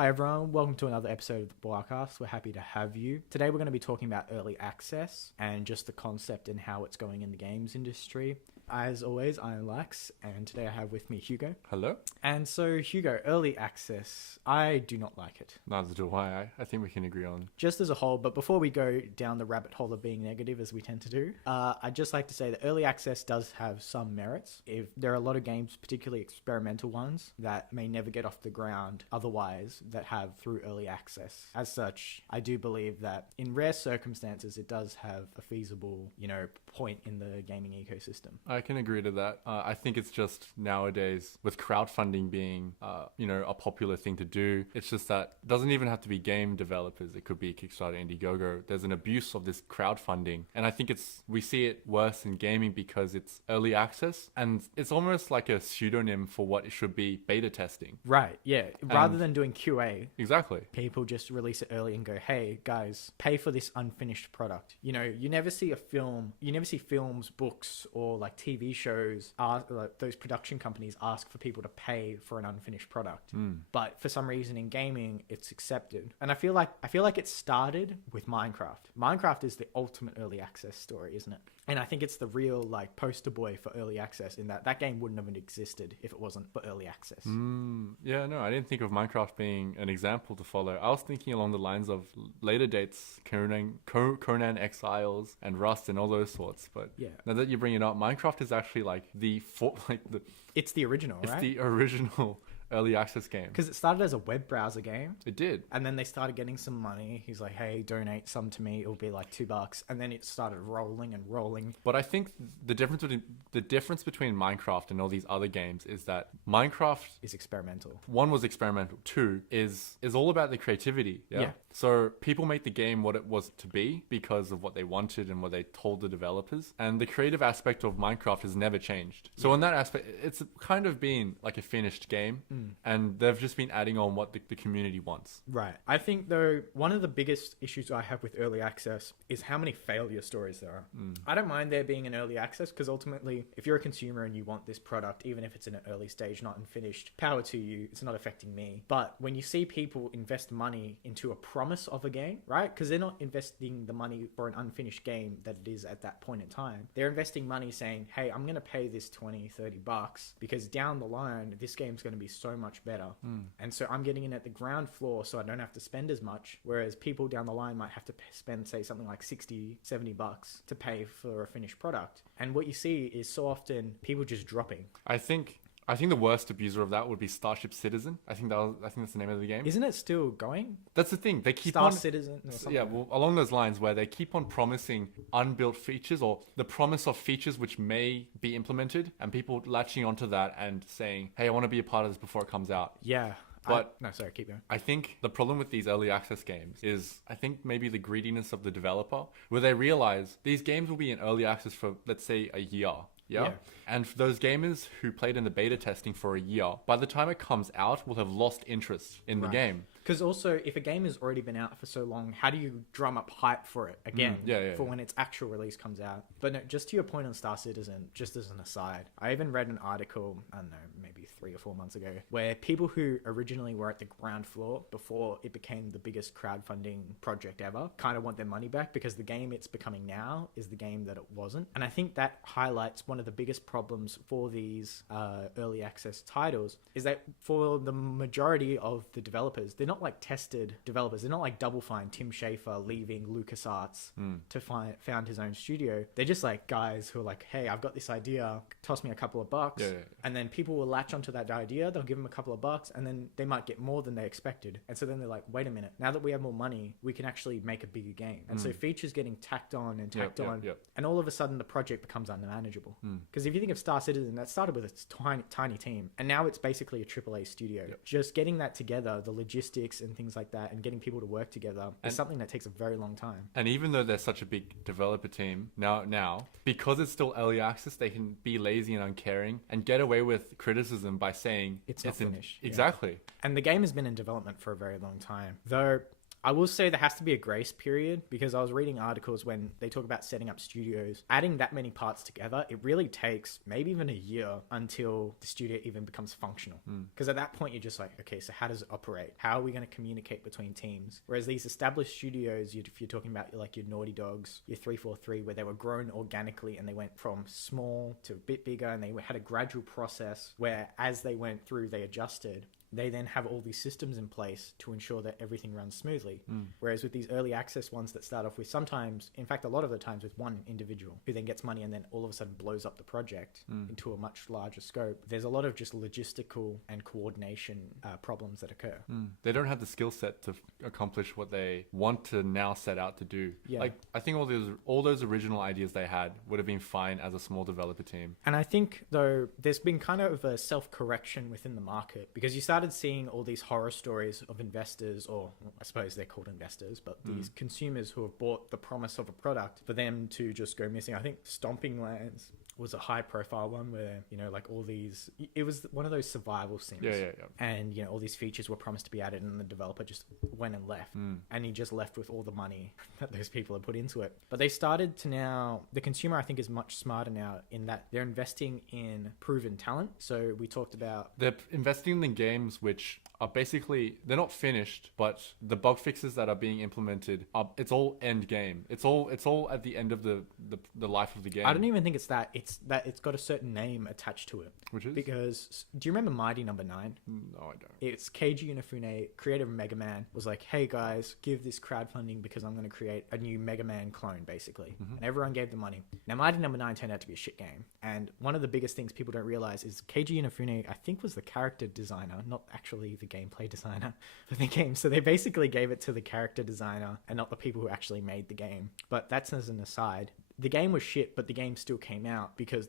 Hi everyone, welcome to another episode of the BWAcast. We're happy to have you. Today we're going to be talking about early access and just the concept and how it's going in the games industry. As always, I'm Lax, and today I have with me Hugo. Hello? And so Hugo, early access, I do not like it. Neither do I. I think we can agree on. Just as a whole, but before we go down the rabbit hole of being negative as we tend to do, I'd just like to say that early access does have some merits. If there are a lot of games, particularly experimental ones, that may never get off the ground otherwise that have through early access. As such, I do believe that in rare circumstances, it does have a feasible, point in the gaming ecosystem. I can agree to that. I think it's just nowadays with crowdfunding being, a popular thing to do. It's just that it doesn't even have to be game developers. It could be Kickstarter, Indiegogo. There's an abuse of this crowdfunding. And I think we see it worse in gaming because it's early access and it's almost like a pseudonym for what it should be beta testing. Right, yeah. Rather than doing QA. Exactly. People just release it early and go, hey, guys, pay for this unfinished product. You never see films, books, or like TV shows, like those production companies ask for people to pay for an unfinished product. But for some reason in gaming, it's accepted. And I feel like it started with Minecraft. Minecraft is the ultimate early access story, isn't it? And I think it's the real like poster boy for early access in that game wouldn't have existed if it wasn't for early access. Yeah, no, I didn't think of Minecraft being an example to follow. I was thinking along the lines of later dates, Conan Exiles and Rust and all those sorts. But yeah, now that you bring it up, Minecraft is actually it's the original, right? It's the original early access game. Because it started as a web browser game. It did. And then they started getting some money. He's like, hey, donate some to me. It'll be like $2. And then it started rolling and rolling. But I think the difference between Minecraft and all these other games is that Minecraft is experimental. One was experimental. Two is all about the creativity. Yeah. So people make the game what it was to be because of what they wanted and what they told the developers. And the creative aspect of Minecraft has never changed. So in that aspect, it's kind of been like a finished game. And they've just been adding on what the community wants. Right. I think, though, one of the biggest issues I have with early access is how many failure stories there are. I don't mind there being an early access because ultimately, if you're a consumer and you want this product, even if it's in an early stage, not unfinished, power to you. It's not affecting me. But when you see people invest money into a promise of a game, right? Because they're not investing the money for an unfinished game that it is at that point in time. They're investing money saying, hey, I'm going to pay this $20-$30 because down the line, this game's going to be so much better. And so I'm getting in at the ground floor so I don't have to spend as much, whereas people down the line might have to spend, say, something like $60-$70 to pay for a finished product. And what you see is so often people just dropping. I think the worst abuser of that would be Starship Citizen. I think that's the name of the game. Isn't it still going? That's the thing. They keep Star Citizen or something. Yeah, well, along those lines where they keep on promising unbuilt features or the promise of features which may be implemented and people latching onto that and saying, hey, I want to be a part of this before it comes out. Yeah. But keep going. I think the problem with these early access games is I think maybe the greediness of the developer where they realize these games will be in early access for, let's say, a year. Yeah. And for those gamers who played in the beta testing for a year, by the time it comes out, will have lost interest in the game. Because also, if a game has already been out for so long, how do you drum up hype for it again for when its actual release comes out? But no, just to your point on Star Citizen, just as an aside, I even read an article, I don't know, maybe 3 or 4 months ago, where people who originally were at the ground floor before it became the biggest crowdfunding project ever kind of want their money back because the game it's becoming now is the game that it wasn't. And I think that highlights one of the biggest problems for these early access titles is that for the majority of the developers, they're not like tested developers. They're not like Double Fine, Tim Schafer leaving LucasArts to found his own studio. They're just like guys who are like, hey, I've got this idea, toss me a couple of bucks. And then people will latch onto that idea. They'll give them a couple of bucks and then they might get more than they expected. And so then they're like, wait a minute, now that we have more money, we can actually make a bigger game. And so features getting tacked on and tacked on. And all of a sudden the project becomes unmanageable. Because if you think of Star Citizen, that started with a tiny team. And now it's basically a AAA studio. Just getting that together, the logistics and things like that, and getting people to work together is something that takes a very long time. And even though there's such a big developer team now, because it's still early access, they can be lazy and uncaring and get away with criticism by saying it's not finished. Exactly. And the game has been in development for a very long time. Though I will say there has to be a grace period, because I was reading articles when they talk about setting up studios, adding that many parts together, it really takes maybe even a year until the studio even becomes functional. Because at that point, you're just like, okay, so how does it operate? How are we going to communicate between teams? Whereas these established studios, if you're talking about like your Naughty Dogs, your 343, where they were grown organically and they went from small to a bit bigger, and they had a gradual process where as they went through, they adjusted. They then have all these systems in place to ensure that everything runs smoothly. Whereas with these early access ones that start off with sometimes, in fact, a lot of the times with one individual who then gets money and then all of a sudden blows up the project into a much larger scope, there's a lot of just logistical and coordination problems that occur. They don't have the skill set to accomplish what they want to now set out to do. Yeah. Like, I think all those original ideas they had would have been fine as a small developer team. And I think, though, there's been kind of a self-correction within the market, because you started seeing all these horror stories of investors, or I suppose they're called investors, but these consumers who have bought the promise of a product for them to just go missing. I think Stomping Lands was a high profile one where, you know, like all these, it was one of those survival sims. Yeah. And, you know, all these features were promised to be added and the developer just went and left. And he just left with all the money that those people had put into it. But they started to now, the consumer, I think, is much smarter now in that they're investing in proven talent. So we talked about... They're investing in games which are basically, they're not finished, but the bug fixes that are being implemented, it's all end game. It's all at the end of the life of the game. I don't even think it's that. It's that it's got a certain name attached to it. Which is? Because, do you remember Mighty Number 9? No, I don't. It's Keiji Inafune, creator of Mega Man, was like, hey guys, give this crowdfunding because I'm going to create a new Mega Man clone, basically. And everyone gave the money. Now, Mighty Number 9 turned out to be a shit game. And one of the biggest things people don't realize is Keiji Inafune, I think, was the character designer, not actually the gameplay designer for the game. So they basically gave it to the character designer and not the people who actually made the game. But that's as an aside. The game was shit, but the game still came out because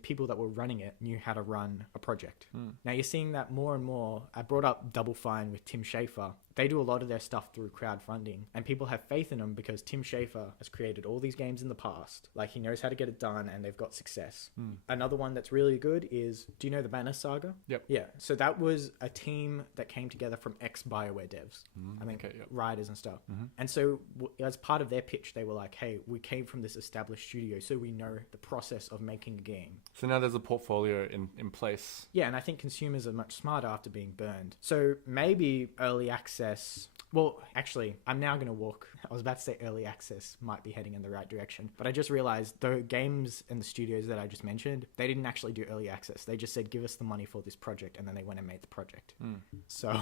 people that were running it knew how to run a project. Now you're seeing that more and more. I brought up Double Fine with Tim Schafer. They do a lot of their stuff through crowdfunding, and people have faith in them because Tim Schafer has created all these games in the past. Like, he knows how to get it done, and they've got success. Another one that's really good is, do you know the Banner Saga? Yep. Yeah. So that was a team that came together from ex-BioWare devs. I think writers and stuff. And so as part of their pitch, they were like, hey, we came from this established studio, so we know the process of making a game. So now there's a portfolio in place. Yeah, and I think consumers are much smarter after being burned. So maybe early access... Well, actually, I'm now going to walk... I was about to say early access might be heading in the right direction, but I just realized the games and the studios that I just mentioned, they didn't actually do early access. They just said, give us the money for this project, and then they went and made the project. So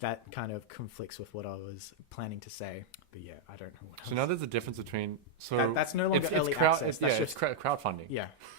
that kind of conflicts with what I was planning to say. But yeah, I don't know what else. So now there's a difference between... That's no longer early access. That's just crowdfunding.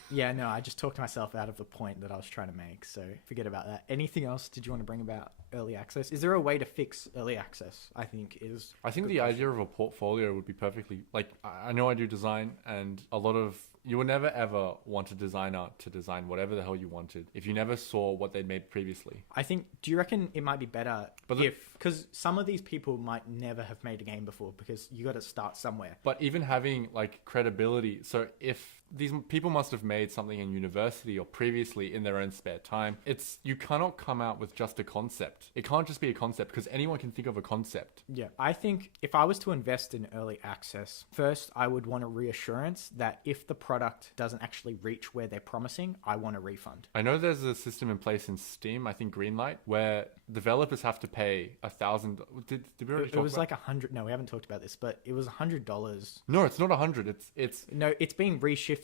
Yeah, no, I just talked myself out of the point that I was trying to make, so forget about that. Anything else did you want to bring about early access? Is there a way to fix early access? I think the idea of a portfolio would be perfectly... Like, I know I do design, and a lot of... You would never ever want a designer to design whatever the hell you wanted if you never saw what they'd made previously. I think, do you reckon it might be better because some of these people might never have made a game before, because you got to start somewhere. But even having like credibility, so if these people must have made something in university or previously in their own spare time, you cannot come out with just a concept. It can't just be a concept, because anyone can think of a concept. Yeah, I think if I was to invest in early access, first I would want a reassurance that if the product doesn't actually reach where they're promising, I want a refund. I know there's a system in place in Steam, I think Greenlight, where developers have to pay $1,000. Did we already talk about it? It was like $100. No, we haven't talked about this, but it was $100. No, it's not 100. It's no, it's being reshifted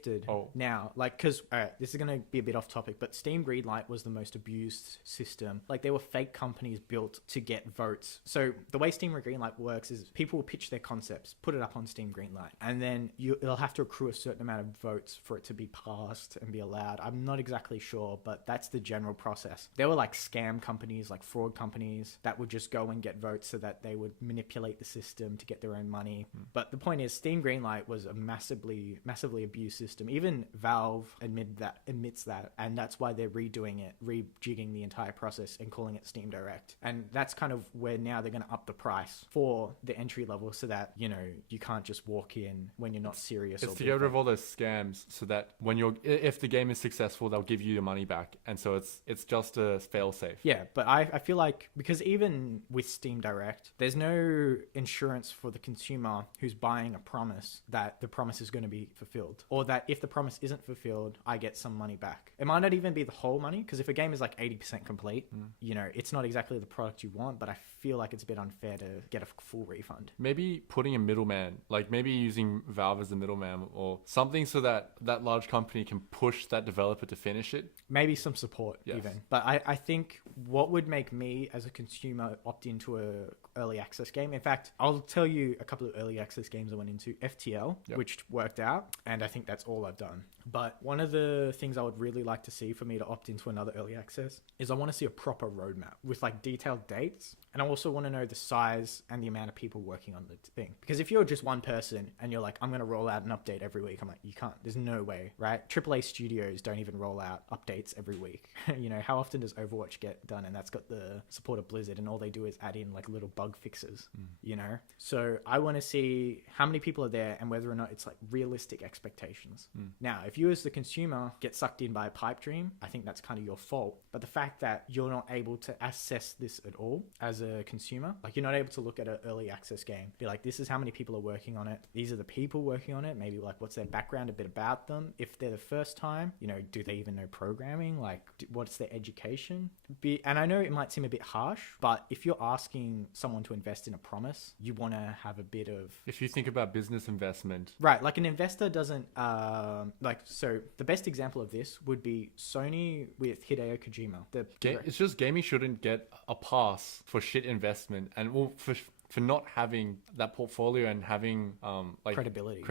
now. Like, because this is going to be a bit off topic, but Steam Greenlight was the most abused system. Like, there were fake companies built to get votes. So the way Steam Greenlight works is people will pitch their concepts, put it up on Steam Greenlight, and then it'll have to accrue a certain amount of votes for it to be passed and be allowed. I'm not exactly sure, but that's the general process. There were like scam companies, like fraud companies that would just go and get votes so that they would manipulate the system to get their own money. But the point is, Steam Greenlight was a massively abused system. Even Valve admits that, and that's why they're redoing it, rejigging the entire process and calling it Steam Direct. And that's kind of where now they're going to up the price for the entry level so that, you know, you can't just walk in when you're not serious. It's to get rid of all those scams so that if the game is successful, they'll give you your money back. And so it's just a fail safe. Yeah, but I feel like, because even with Steam Direct, there's no insurance for the consumer who's buying a promise that the promise is going to be fulfilled, or that if the promise isn't fulfilled, I get some money back. It might not even be the whole money, because if a game is like 80% complete, you know, it's not exactly the product you want, but I feel like it's a bit unfair to get a full refund. Maybe putting a middleman, like maybe using Valve as a middleman or something, so that that large company can push that developer to finish it. Maybe some support, yes. Even. But I think what would make me as a consumer opt into a early access game. In fact, I'll tell you a couple of early access games I went into. FTL, which worked out, and I think that's all I've done. But one of the things I would really like to see for me to opt into another early access is I want to see a proper roadmap with like detailed dates. And I also want to know the size and the amount of people working on the thing. Because if you're just one person and you're like, I'm going to roll out an update every week, I'm like, you can't. There's no way, right? AAA studios don't even roll out updates every week. You know, how often does Overwatch get done? And that's got the support of Blizzard, and all they do is add in like little bug fixes, you know? So I want to see how many people are there and whether or not it's like realistic expectations. Now, if you as the consumer get sucked in by a pipe dream, I think that's kind of your fault. But the fact that you're not able to assess this at all as a consumer, like you're not able to look at an early access game, be like, this is how many people are working on it, these are the people working on it, maybe like what's their background, a bit about them, if they're the first time, you know, do they even know programming, like what's their education. And I know it might seem a bit harsh, but if you're asking someone to invest in a promise, you want to have a bit of, if you think about business investment, right? Like an investor doesn't so the best example of this would be Sony with Hideo Kojima. It's just gaming shouldn't get a pass for shit investment, and for not having that portfolio and having like credibility.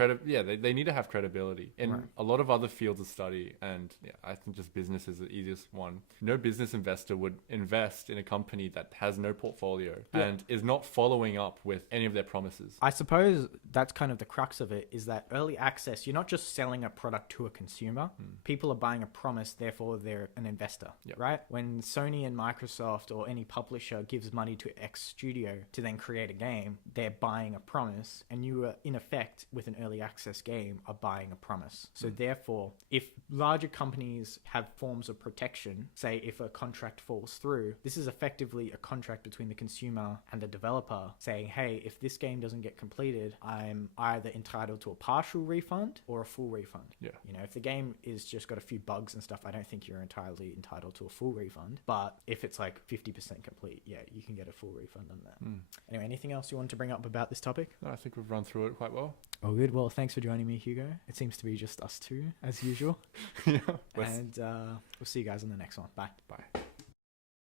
They need to have credibility in a lot of other fields of study, and I think just business is the easiest one. No business investor would invest in a company that has no portfolio and is not following up with any of their promises. I suppose that's kind of the crux of it, is that early access, you're not just selling a product to a consumer. People are buying a promise, therefore they're an investor, right? When Sony and Microsoft or any publisher gives money to X studio to then create a game, they're buying a promise, and you are in effect with an early access game are buying a promise. So therefore, if larger companies have forms of protection, say if a contract falls through, this is effectively a contract between the consumer and the developer saying, hey, if this game doesn't get completed, I'm either entitled to a partial refund or a full refund. You know, if the game is just got a few bugs and stuff, I don't think you're entirely entitled to a full refund. But if it's like 50% complete, you can get a full refund on that. Anyway, anything else you want to bring up about this topic? No, I think we've run through it quite well. Oh, good. Well, thanks for joining me, Hugo. It seems to be just us two, as usual. And we'll see you guys in the next one. Bye. Bye.